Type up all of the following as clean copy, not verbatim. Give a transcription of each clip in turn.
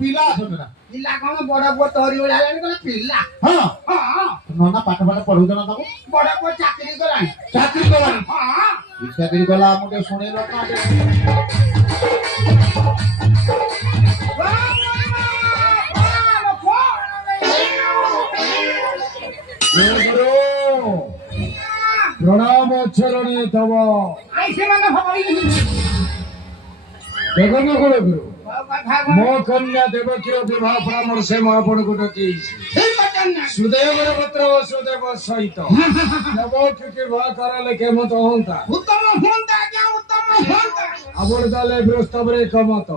ପିଲା ଅଛନ୍ତି ନା ପିଲା କଣ ବଡ ପୁଅ ତୋରି ଭଳିଆ ହେଲାଣି କହିଲେ ପିଲା ହଁ ହଁ ନନା ପାଠ ପଢଉଛ ନା ତାକୁ ବଡ ପୁଅ ଚାକିରି କଲାଣି ଚାକିରି କଲାଣି ହଁ ଚାକିରି କଲା ଆମକୁ ଟିକେ ଶୁଣେଇଲ ପ୍ରଣାମ ଅଛରଣୀ ତବ ଜଗନ୍ନାଥ ଗୁରୁ ମୋ କନ୍ୟା ଦେବକୀର ବିବାହ ପରାମର୍ଶ ମୁଁ ଆପଣଙ୍କୁ ଡକେଇଛି ସୁଦେବର ପତ୍ର ଓ ସୁଦେବ ସହିତ ଦେବକୀ ବିବାହ କରାଲେ କେମତ ହୁଅନ୍ତା ଉତ୍ତମ ହୁଅନ୍ତା ଆଜ୍ଞା ଉତ୍ତମ ହୁଅନ୍ତା ଆପଣ ତାହେଲେ ପ୍ରସ୍ତାବରେ ଏକମତ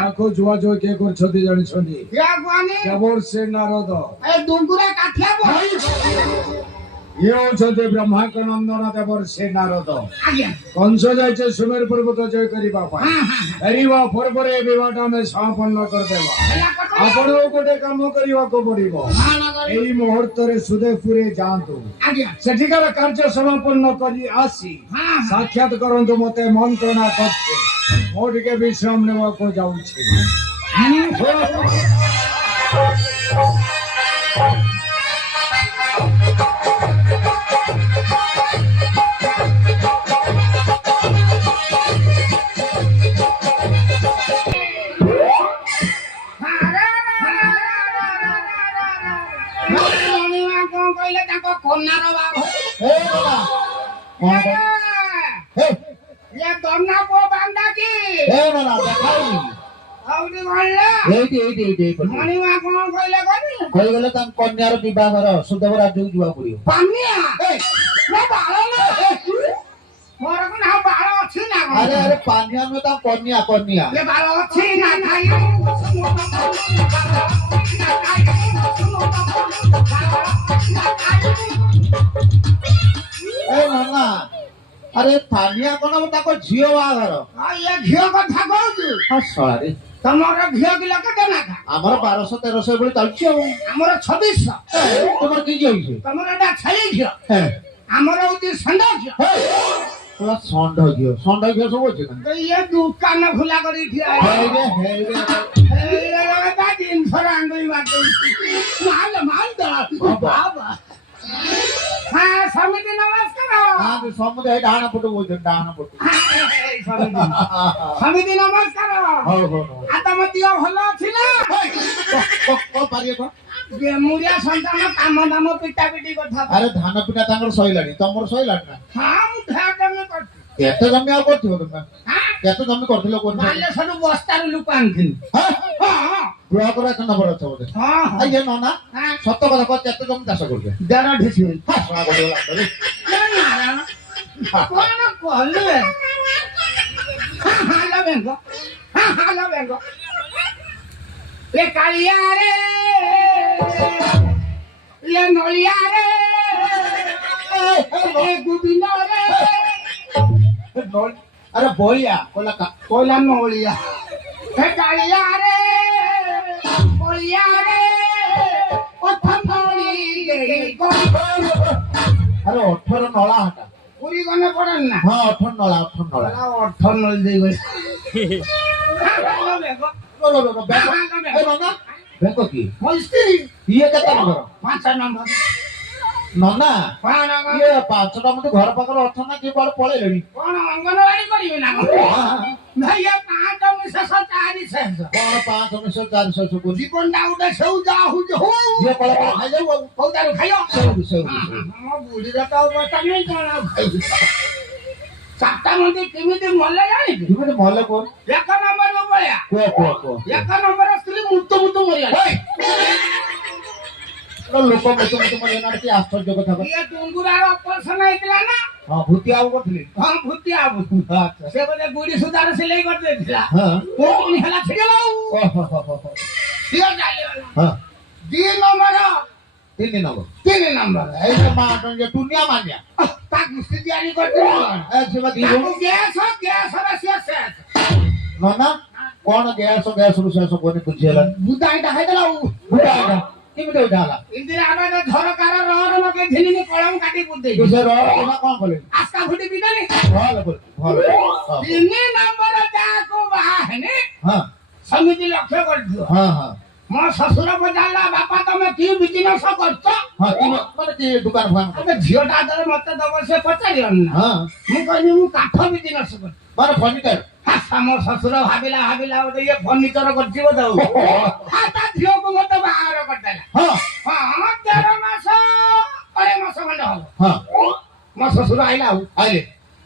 ୟାକୁ ଯୁଆଯୁଆ କିଏ କରିଛନ୍ତି ଜାଣିଛନ୍ତି କେବଳ ସେ ନାରଦ ଇଏ ହଉଛନ୍ତି ବ୍ରହ୍ମାଙ୍କ ନନ୍ଦନ ଦେବର ସେ ନାରଦ କଂସ ଯାଇଛେ ସୁମେର ପର୍ବତ ଜୟ କରିବା ପାଇଁ ଫେରିବା ପୂର୍ବରେ ଏ ବିବାହଟା ଆମେ ସମାପନ୍ନ କରିଦେବା ଆପଣଙ୍କୁ ଗୋଟେ କାମ କରିବାକୁ ପଡିବ ଏଇ ମୁହୂର୍ତ୍ତରେ ସୁଦେବପୁରେ ଯାଆନ୍ତୁ ସେଠିକାର କାର୍ଯ୍ୟ ସମାପନ୍ନ କରି ଆସି ସାକ୍ଷାତ କରନ୍ତୁ ମତେ ମନ୍ତ୍ରଣା କରିছে ମୁଁ ଟିକେ ବିଶ୍ରାମ ନେବାକୁ ଯାଉଛି କହିଗଲେ ତାଙ୍କ କନ୍ୟାର ବିବାହର ସୁଦେବ ରାଜ୍ୟକୁ ଯିବାକୁ ପଡିବ ଆରେ ଆରେ ପାନିଆ ନୁହେଁ ତାଙ୍କ କନ୍ୟା କନ୍ୟା ନନା ଆରେ ପାନିଆ କଣ ତାଙ୍କ ଝିଅ ବାହାଘର ଝିଅ କଥା କହୁଛୁ ସରି ତମର ଝିଅ କିଲୋ କେତେ ନାଖା ଆମର 1200-1300 ଭଳି ଚାଲିଛି ଆଉ ଆମର 2600 ତମର କି ଝିଅ ହେଇଛି ତମର ଏଟା ଛେଳି ଝିଅ ଆମର ହଉଛି ଷଣ୍ଢ ଝିଅ ଷଣ୍ଢ ଝିଅ ସବୁ ଅଛି ଇଏ ଦୋକାନ ଖୋଲା କରି ଠିଆ ଜିନିଷର ଆଙ୍ଗୁଳି ସମିତି ନମସ୍କାର ଡାହାଣ ପଟୁ କହୁଛନ୍ତି ଡାହାଣ ପଟୁ ସମିତି ନମସ୍କାର ତମ ଦିଅ ଭଲ ଅଛି ନା ମୁରିଆ ସନ୍ତାନ କାମ ଦାମ ପିଟା ପିଟି କଥା ଆରେ ଧାନ ପିଟା ତାଙ୍କର ସଇଲାଣି ତମର ସଇଲାଣି ନା ମୁଁ ଜମି କରିଛି କେତେ ଜମି ଆଉ କରିଥିବ ତମେ କେତେ ଜମି କରିଥିଲ ବାଲେଶ୍ୱରରୁ ବସ୍ତାରୁ ଲୋକ ଆଣିଥିଲି ବ୍ଲକର 1 ନମ୍ବର ଅଛ ବୋଧେ ଇଏ ନନା ସତ କଥା କହ କେତେ ଜମି ଚାଷ କରୁଛ 1.5 ଢିସି କଣ କହିଲେ ହାଲୋ ବେଙ୍ଗ ଏ କାଳିଆ ରେ ଏ ନଳିଆ ରେ ଏ ଗୋବିନ୍ଦ ରେ अरे बोलिया कोला नोलिया हे कालिया रे बोलिया रे ओठनोली अरे 18 नळा हटा पुरी गने पडन ना हां 18 नळा 18 नळी देई गई बेको की मस्ती ये केता नंबर 5 नंबर नना ये 5टा मते घर पाकर अर्थ ना के बार पळेलेनी कोन अंगनवाड़ी करिवे ना भाई ये 5 मिसे 4 सेंस कोन 5 मिसे 400 को जीवन डाउट सेउ जा हो ये पळे खाइ जाऊ पौदारो खायो सेउ हम बुढी रता अवस्था नहीं कोन सातटा मते केमिति मल्ले जानि केमिति मल्ले कोन एक नंबर में पळया को एक नंबर स्त्री मुत्तो मरिया लोक मत मना की आश्चर्य कथा ये टुंगुरार ऑपरेशन हेतला ना हां भूतिया करथली हां भूतिया अच्छा से बजे गुडी सुधार सिलाई कर देथिला हां कोन हला छिगलो ओहो सिया जाले हां 2 नंबर ତିନି ନମ୍ବର 3 ନମ୍ବର ଏଇ ଯେ ମା ଟୁନିଆ ମାନିଆ ତା ଗୁସ୍ତି ତିଆରି କରିଦେଲା ସେ ବା ଦି ତାକୁ ଗ୍ୟାସର ସିଏ ଶେଷ ନନା କଣ ଗ୍ୟାସରୁ ଶେଷ କରି ବୁଝି ହେଲା ବୁଦାଇଟା ହେଇଦେଲା କେମିତି ଏଇଟା ହେଲା ଇନ୍ଦିରା ଆବାସ ଝରକାର ରହର ଲଗେଇ ଧିନି କଳମ କାଟି ବୁଦେଇ ତୁ ସେ ରହ କଣ କଲେ ଆସ୍କା ଫୁଟି ବିଦେନି ଭଲ ଭଲ 3 ନମ୍ବର ଯାହାକୁ ବାହା ହେନି ହଁ ସମିତି ଲକ୍ଷ୍ୟ କରିଥିବ ହଁ ହଁ ମୋ ଶ୍ୱଶୁର ପଚାରିଲା ବାପା ତମେ କି ବିଜନେସ କରୁଛ ହଁ ମାନେ କି ଦୋକାନ ଫାନ ଆବେ ଝିଅଟା ଯେତେବେଳେ ମତେ ଦବ ସେ ପଚାରିବନି ନା ହଁ ମୁଁ କହିଲି ମୁଁ କାଠ ବିଜନେସ କରୁଛି ମାନେ ଫର୍ଣ୍ଣିଚର ମୋ ଶ୍ୱଶୁର ଭାବିଲା ଗୋଟେ ଇଏ ଫର୍ଣ୍ଣିଚର କରିଛି ବୋଧେ ତା ଝିଅକୁ ମତେ ବାହାଘର କରିଦେଲା ହଁ ହଁ 13 ମାସ 2.5 ମାସ ଖଣ୍ଡେ ହବ ହଁ ମୋ ଶ୍ୱଶୁର ଆଇଲା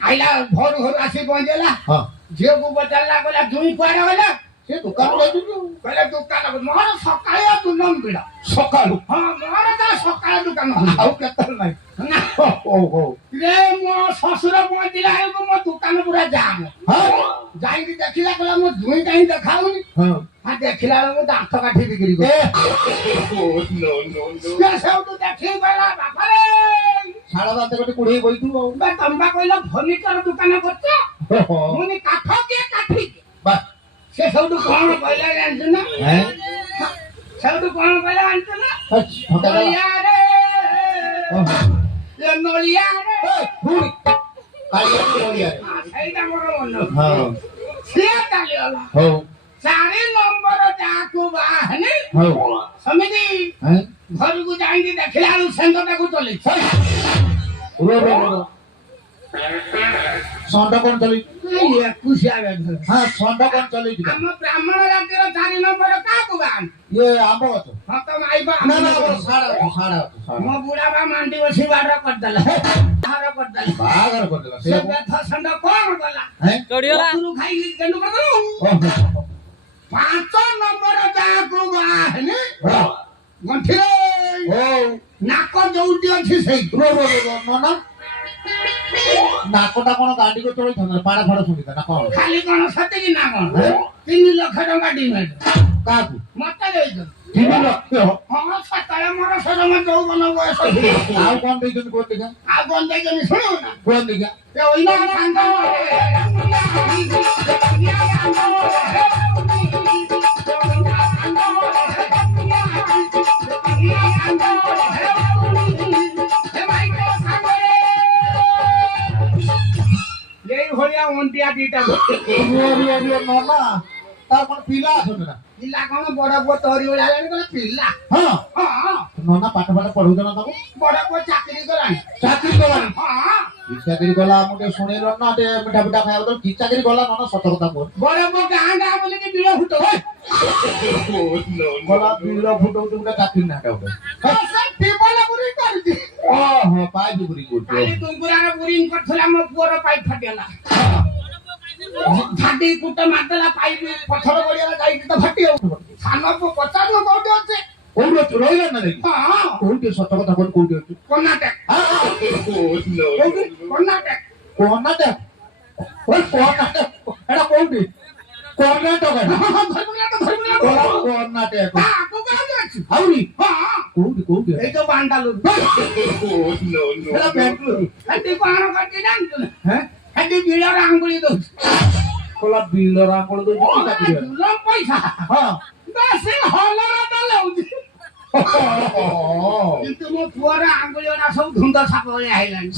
ଆଇଲେ ଘରୁ ଆସି ପହଞ୍ଚିଲା ହଁ ଝିଅକୁ ପଚାରିଲା କହିଲା ଜୁଇ କୁଆଡେ ଗଲା ସେ ଦୋକାନ ଯାଇଥିଲୁ କହିଲେ ଦୋକାନ ମୋର ସକାଳେ ଦୁଲମ ଭିଡ଼ ସକାଳୁ ହଁ ମୋର ତ ସକାଳେ ଦୋକାନ ଆଉ କେତେବେଳେ ନାହିଁ ହଉ ରେ ମୋ ଶ୍ୱଶୁର ପହଞ୍ଚିଲା ବେଳକୁ ମୋ ଦୋକାନ ପୁରା ଜାମ ଯାଇକି ଦେଖିଲା କହିଲା ମୋ ଜୁଇ କାହିଁ ଦେଖାଉନି ଦେଖିଲା ବେଳକୁ ଦାନ୍ତ କାଠି ବିକ୍ରି କରେ ସେଉଠୁ ଦେଖିକି କହିଲା ବାପାରେ ଶାଳ ଦାନ୍ତ ଗୋଟେ କୁଢେଇ ବଇଥିବୁ ଆଉ ତମ୍ବା କହିଲ ଫର୍ଣ୍ଣିଚର ଦୋକାନ କରୁଛ ମୁଁ କାଠ କିଏ କାଠି ବା ସେ ସବୁଠୁ କଣ କହିଲା ଜାଣିଛୁ ନା ସବୁଠୁ କଣ କହିଲା ଜାଣିଛୁ ନା ନଳିଆରେ ନଳିଆରେ ସେଇଟା ମୋର ମନ ସିଏ ଚାଲିଗଲା 4 ନମ୍ବର ଯାହାକୁ ବାହା ହେନି ସମିତି ଘରକୁ ଯାଇକି ଦେଖିଲା ବେଳକୁ ସେଣ୍ଡଟାକୁ ଚଲେଇଛି ଷଣ୍ଢ କଣ ଚଲେଇ ଏକୁଶିଆ ଷଣ୍ଢ କଣ ଚଲେଇ ଆମ ବ୍ରାହ୍ମଣ ଜାତିର 4 ନମ୍ବର କାହାକୁ ବାହାନି ଇଏ ଆମ୍ବ ଗଛ ହଁ ତ ମାଇବା ମୋ ବୁଢା ବା ମାଣ୍ଡି ବସି ବାହାର କରିଦେଲା ବାହାଘର କରିଦେଲା ସେ ବେଥ ଷଣ୍ଢ କଣ କଲା ଖାଇକି ଗେଣ୍ଡୁ କରିଦେଲୁ 5 ନମ୍ବର ଯାହାକୁ ବାହା ହେନି ଗଣ୍ଠିରେ ନାକ ଯୋଉଠି ଅଛି ସେଇ ନନା ନାକଟା କଣ ଗାଡିକୁ ଚଳେଇଥାନ୍ତା ପାଡା ଫାଡା ଶୁଣିଥା ନା କଣ ଖାଲି କଣ ସେତିକି ନା କଣ 3 ଲକ୍ଷ ଟଙ୍କା ଡିମାଣ୍ଡ କାହାକୁ ମତେ ଦେଇଛ 3 ଲକ୍ଷ ହଁ ସକାଳେ ମୋର ସଜମ ଯୌବନ ବୟସ ଆଉ କଣ ଦେଇଛନ୍ତି କୁହ ଦେଖିଆ ଆଉ କଣ ଦେଇଛନ୍ତି ଶୁଣୁ ନା କୁହ ଦେଖିଆ ଭଳିଆ ଅଣ୍ଟିଆ ଦିଟା ନନା ତାର କଣ ପିଲା ଅଛନ୍ତି ନା ପିଲା କଣ ବଡ ପୁଅ ତୋରି ଭଳିଆ ହେଲାଣି କହିଲେ ପିଲା ହଁ ନନା ପାଠ ପଢଉଛ ନା ତାକୁ ବଡ ପୁଅ ଚାକିରି କଲାଣି କି ଚାକିରି କଲା ମୁଁ ଟିକେ ଶୁଣେଇଲ ନା ଟିକେ ମିଠା ପିଠା ଖାଇବାକୁ ତ କି ଚାକିରି କଲା ନନା ସତ କଥା କୁହ ବଡ ପୁଅ ଗାଁ ବୋଲିକି ବିଳ ଫୁଟ ଗଲା ବିଲ ଫୁଟଉଛି ଗୋଟେ ଚାକିରି ନା ପାଇପ୍ ବୁରି କରୁଛି ତୁଙ୍ଗୁରାର ବୋରିଂ କରିଥିଲା ମୋ ପୁଅର ପାଇପ୍ ଫାଟିଗଲା ଝାଟି କୁଟ ମାରିଦେଲା ପାଇପ୍ ପଥର ଗଳିଗଲା ଯାଇକି ତ ଫାଟି ଯାଉଛି ସାନ ପୁଅ ପଚାରୁନ କୋଉଠି ଅଛି କୋଉଠି ଅଛି ରହିଲା ନା ନାଇଁ କୋଉଠି ସତ କଥା କଣ କୋଉଠି ଅଛି କର୍ଣ୍ଣାଟକ ଏଟା କୋଉଠି କର୍ଣ୍ଣାଟକ ଆହୁରି କୋଉଠି ଏଇ ଯୋଉ ବାଣ୍ଡାଲୁରୁ ସେଠି କଣ କରିଛି ଜାଣିଛୁ ନା ସେଠି ବିଳର ଆଙ୍ଗୁଳି ଦଉଛି ବିଲର ଆଙ୍ଗୁଳି ଦଉଛି ପଇସା ବେଶୀ ହଲର ଦଉଛି କିନ୍ତୁ ମୋ ପୁଅର ଆଙ୍ଗୁଳି ଗୁଡା ସବୁ ଧୁନ୍ଦ ସାପ ଭଳିଆ ହେଇଲାଣି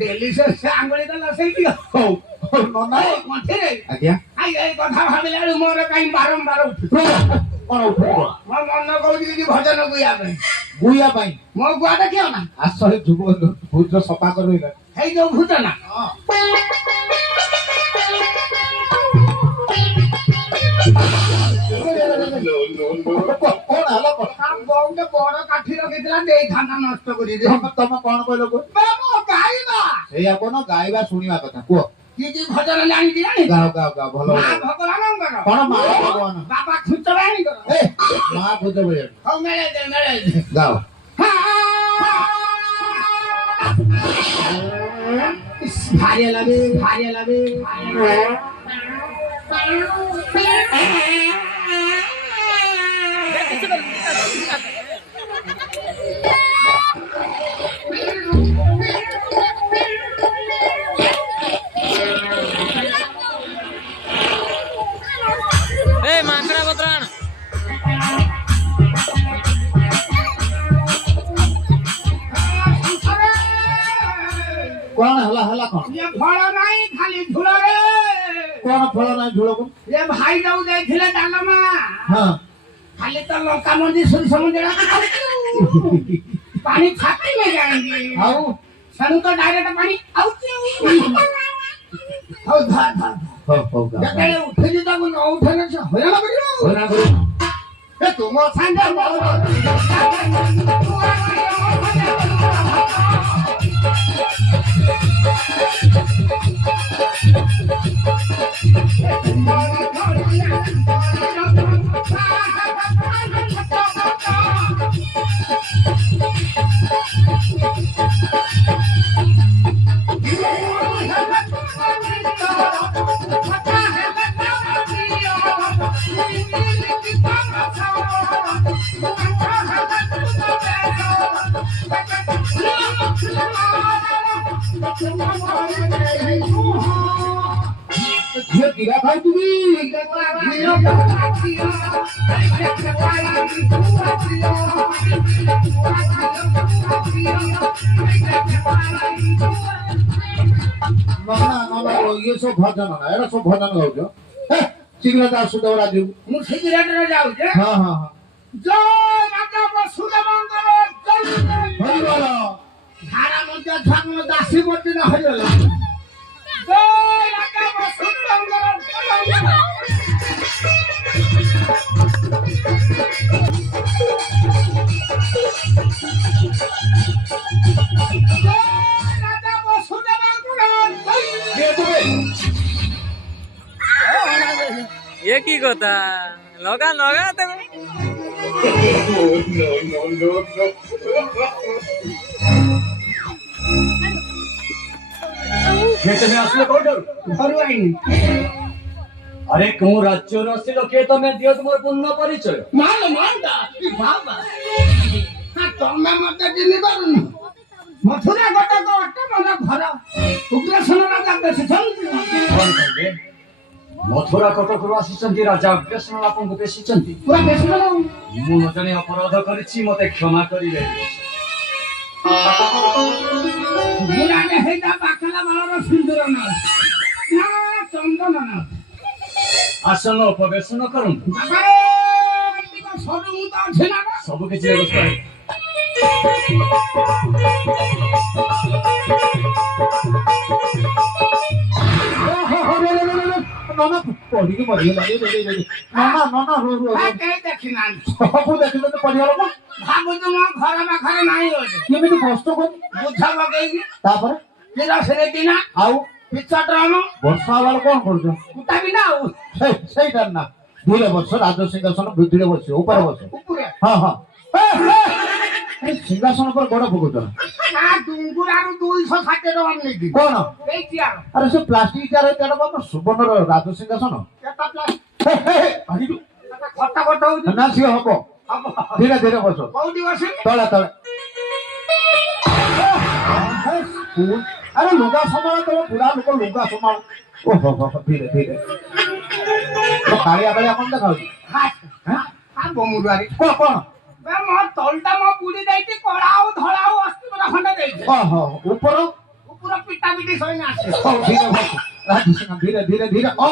ଡେଲି ସେ ଆଙ୍ଗୁଳି ଦେଲା ସେଇଠି ମଝିରେ ଏଇ କଥା ଭାବିଲା ବେଳକୁ ମୋର କାହିଁ ବାରମ୍ବାର ଉଠୁ କଣ ଉଠିବ ମୋ ମନ କହୁଛି କିଛି ଭଜନ ଗୁଇବା ପାଇଁ ମୋ ଗୁଆ ଦେଖିବ ନା ଆସ ଭୁଜ ସଫା କରି ରହିଲା ହେଇ ଯୋଉ ଭୁଜ ନା ବଡ କାଠି ରଖିଥିଲା ଦେଇଥାନ୍ତା ନଷ୍ଟ କରି ତମେ କଣ କହିଲ ଗାଇବା ସେଇଆ କଣ ଗାଇବା ଶୁଣିବା କଥା କୁହ କି ଭଜନ ଜାଣିଛି ଗାଅ ଭଲ ଭଗବାନଙ୍କର କଣ ମା ଭଗବାନ ବାବା ଖୁଚ ବାଣିଙ୍କର ମା ଖୁଚ ବଳିଆ ହଉ ମେଳେ ଗାଅ ଭାରିଆ ଲାଗେ कौन ये फल नहीं खाली झूल रे कौन फल नहीं झूल को ये भाई जाऊ जाइथिले डालमा हां खाली तो लंका मंदी सुन समुद्र पानी छाती में जाएंगे आओ सन तो डायरेक्ट पानी आउची हो धा धा हो जते उठे जिता को न उठने से होया करियो ए तुम संगे ये गिरा भाई तुम्ही ना ये सब भजन ना एरा सब भजन गाउछ शीघ्र ता सुदेव राजू मु सिगरेट रे जाऊ जे हां हां हां जय राजा वसुदेव जय हरि बोल धारा मध्य धर्म दासी मध्य न हरिला जय राजा वसुदेव जय राजा वसुदेव जय ये तुम्ही ये की কথা লগা লগা তুমি खेतमे असलो कोडर घरु आइनी अरे को राज्यर असलो खेतमे दियो तुमर पूर्ण परिचय माल मालदा ई बाबा हा तमे मते जिनि बारुन मथुरा गटा को अट्टा मन घर उग्रसेन राजा बेस चलती कोन कहबे मथुरा कटकରୁ ଆସିଛନ୍ତି ରାଜା ଅଗ୍ରସେନ ଆପଣଙ୍କୁ ବେସିଛନ୍ତି पूरा बेस न ମୁଁ ଜଣେ ଅପରାଧ କରିଛି ମତେ କ୍ଷମା କରିବେ बुरा ने हेदा पाखला मालर सिंदूर न ना चंदन न ଆସନ ଉପବେଶନ କରନ୍ତୁ बाबा रे टिको सब मु तो अछि ना ସବୁ କିଛି ବ୍ୟବସ୍ଥା ହେଇ नाना पढ़ी के मरी लागे दे नाना नाना रो रो हा के देखिना सब देखिले तो पढ़िया लोग भाबु तुम घर में खरे नाही हो केमिति कष्ट कर बुझा लगेगी तापर तेरा सरे दिना आउ पिछा ड्राम वर्षा वाला कोन करजो कुटा भी ना हो ସେଇଟା ନା ଧୀରେ ବସ ରାଜ ସିଂହାସନ ଭିତରେ ବସ ଉପରେ ବସ ऊपर ହଁ ହଁ ସିଂହାସନ પર ଗୋଡ଼ ପକଉଛ आ डुंगुरारू 260 टका नेकी କଣ एई चिया ଆରେ ସେ ପ୍ଲାଷ୍ଟିକ ଚାର ତେଡ ବାପ ସୁବର୍ଣ୍ଣର ରାଜ ସିଂହାସନ केता प्लस ଆଜିଠୁ खट्टा खट्टा हो ନା ସିଏ ହବ ଧୀରେ ଧୀରେ ବସ कोडी बसे ତଳେ ତଳେ ଆରେ ଲୁଗା ସମାଳ ତମ ବୁଢା ଲୋକ ଲୁଗା ସମାଳ ଓହୋ ଧୀରେ ଧୀରେ କାଳିଆ କାଳିଆ କଣ ଦେଖାଉଛି हां हां बोमुरारी କଣ बे मो तोलटा मो पुडी देइती कळाऊ धळाऊ अस्ति बडा खंडा देइती ଓହୋ ଉପର ऊपर पिटा पिटी सई ना आसे ଧୀରେ ବସ ରାଜ ସିଂହ ଧୀରେ ଧୀରେ ଧୀରେ ଓ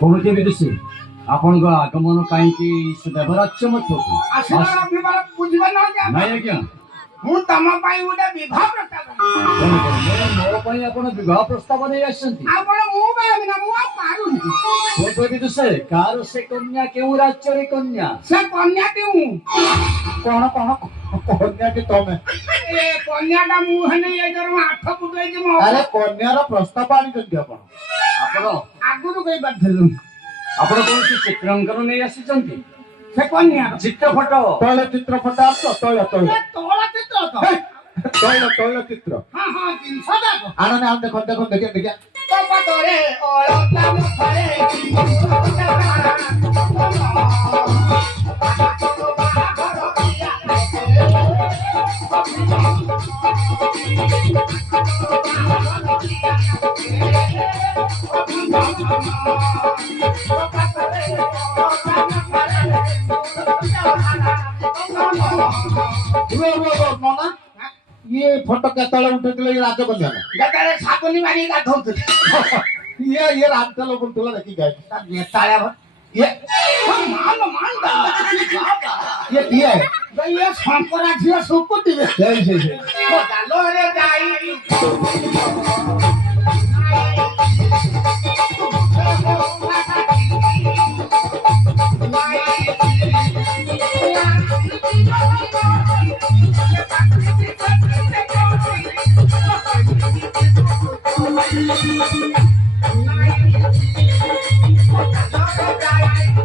କହୁଛେ ବିଦୁଷୀ ଆପଣଙ୍କ ଆଗମନ କାହିଁକି ସୁଦେବରାଜ୍ୟ ମଧ୍ୟକୁ आसिना अभिमान बुझिबा ना जा ନାଇଁ ଆଜ୍ଞା मु तम पाई उडे विवाह प्रस्ताव କଣ କହିଲେ ମୋ ପାଇଁ ଆପଣ ବିବାହ ପ୍ରସ୍ତାବ ନେଇ ଆସିଛନ୍ତି आपण मु बामी ना मु आ पारुनी କହୁଛେ ବିଦୁଷୀ କାହାର ସେ କନ୍ୟା କେଉଁ ରାଜ୍ୟରେ କନ୍ୟା से कन्या दिउ କଣ କଣ କନ୍ୟାଟି ତମେ ए कन्याटा मु हने ए जर 8 फुट ए जे मो ଆରେ କନ୍ୟାର ପ୍ରସ୍ତାବ ଆଣିଛନ୍ତି ଆପଣ ଆପଣ आगुरु कहि बाथलु ଆପଣ କୌଣସି ଚିତ୍ରାଙ୍କନ ନେଇ ଆସିଛନ୍ତି से कन्या ଚିତ୍ର ଫଟୋ ତୈଳ ଚିତ୍ର ଫଟା ଆସ ତୈଳ ତୈଳ ए तोला चित्र तो ତୈଳ ତୈଳ ଚିତ୍ର हां हां 300 दा ଆଣନେ ଆଣ ଦେଖ ଦେଖ ଦେଖିଆ ଦେଖିଆ तो पतरे ओळता मुखरे ନନା ଇଏ ଫଟୋ କେତେବେଳେ ଉଠେଇଥିଲେ ଇଏ ରାଜକନ୍ୟା ନା ଯେତେବେଳେ ସାବୁନି ମାରି ଗାଧଉଥିଲେ ଇଏ ରାମତେଲ ବୁଲୁଥିଲା ଦେଖିକି ଆଇଲି। ତା ବେତାଳିଆ ଇଏ ଇଏ କିଏ ଇଏ ଶଙ୍କରା ଝିଅ ଶୁକୁଥିବେ ସେଇ ଗାଲରେ ଯାଇ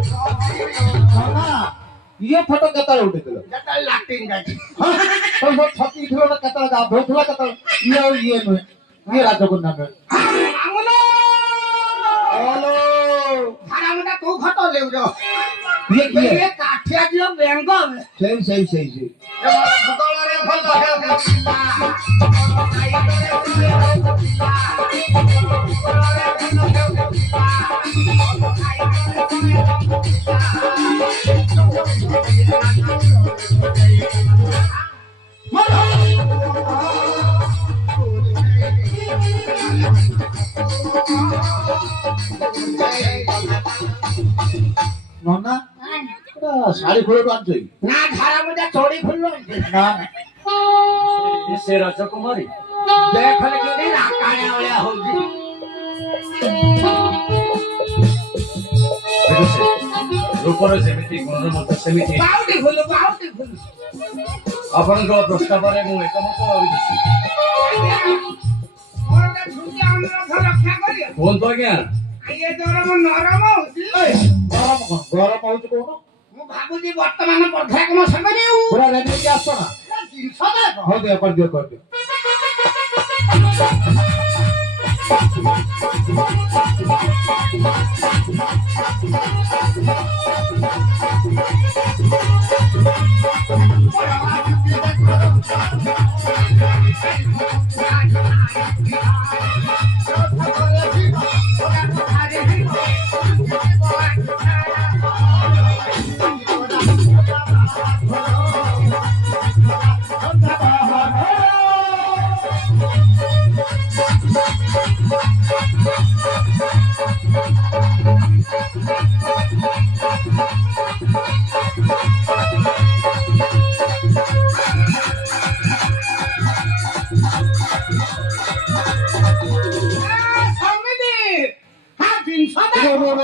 ନନା ଇଏ ଫଟୋ କେତେବେଳେ ଉଠେଇଥିଲ ଯେତେବେଳେ ଲାଟିନ୍ ଯାଇଛି ଛକି ଥିଲ ନା କେତେବେଳେ ଗାଧଉଥିଲା କେତେବେଳେ ଇଏ ଆଉ ଇଏ ନୁହେଁ ଇଏ ରାଜକନ୍ୟା ନୁହେଁ ଧାରାମୁଣ୍ଡା ତୁ ଖଟ ଲେଉଛ ଇଏ କିଏ ଇଏ କାଠିଆ ଝିଅ ବେଙ୍ଗ ସେଇ ଭୂଗୋଳରେ ଭଲ ନନା ଶାଢୀ ଖୋଳରୁ ଆଣିଛ କି? ନା ଧାରାମୁଣ୍ଡା ଚୋରି ଫୁଲ ନା ସେ ରାଜକୁମାରୀ ଦେଖଲେ କେମିତି ରାକାଳିଆ ଭଳିଆ ହଉଛି ରୂପର ଯେମିତି ଗୁଣର ମଧ୍ୟ ସେମିତି ବାଉଟି ଫୁଲ ଆପଣଙ୍କ ପ୍ରସ୍ତାବରେ ମୁଁ ଏକମତ ହୋଇଛି। ମୋର ଗୋଟେ ଛୁଟି ଅନୁରୋଧ ରକ୍ଷା କରିବ କୁହନ୍ତୁ ଆଜ୍ଞା। ଇଏ ଗରମ ନରମ ହଉଛି ଗରମ ହଉଛି କହୁନ ମୁଁ ଭାବୁଛି ବର୍ତ୍ତମାନ ପର୍ଯ୍ୟାୟକ୍ରମ ସମୟରେ ପୁରା ରେଡି ହେଇକି ଆସ ନା ଜିନିଷ ଦେଖ ହଉ ଦିଅ କରିଦିଅ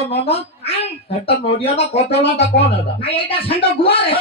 ନନା ଏଟା ନଡିଆ ନା କଦଳା କଣ ଏଟା ନାଇଁ ଏଇଟା ଷେଣ୍ଢ ଗୁଆରେ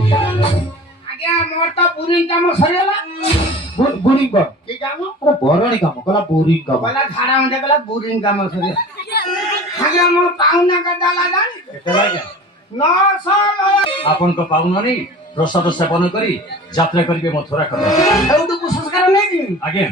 ଆଜ୍ଞା ମୋର ତ ପୁରୀ କାମ ସରିଗଲା ବୋରିଂ କର କି କାମ ଆରେ ବରଣୀ କାମ କଲା ବୋରିଂ କାମ କହିଲା ଝାଡା ମଣ୍ଡେ କହିଲା ବୋରିଂ କାମ ସରିଗଲା ଆଜ୍ଞା ମୋ ପାଉନା କେତେ ହେଲା ଜାଣି କେତେବେଳେ ଆଜ୍ଞା 900 ଆପଣଙ୍କ ପାଉନା ନେଇ ପ୍ରସାଦ ସେବନ କରି ଯାତ୍ରା କରିବେ ମଥୁରା ଖଣ୍ଡ। ଏଉଠୁ ସଂସ୍କାର ନେଇକି ଆଜ୍ଞା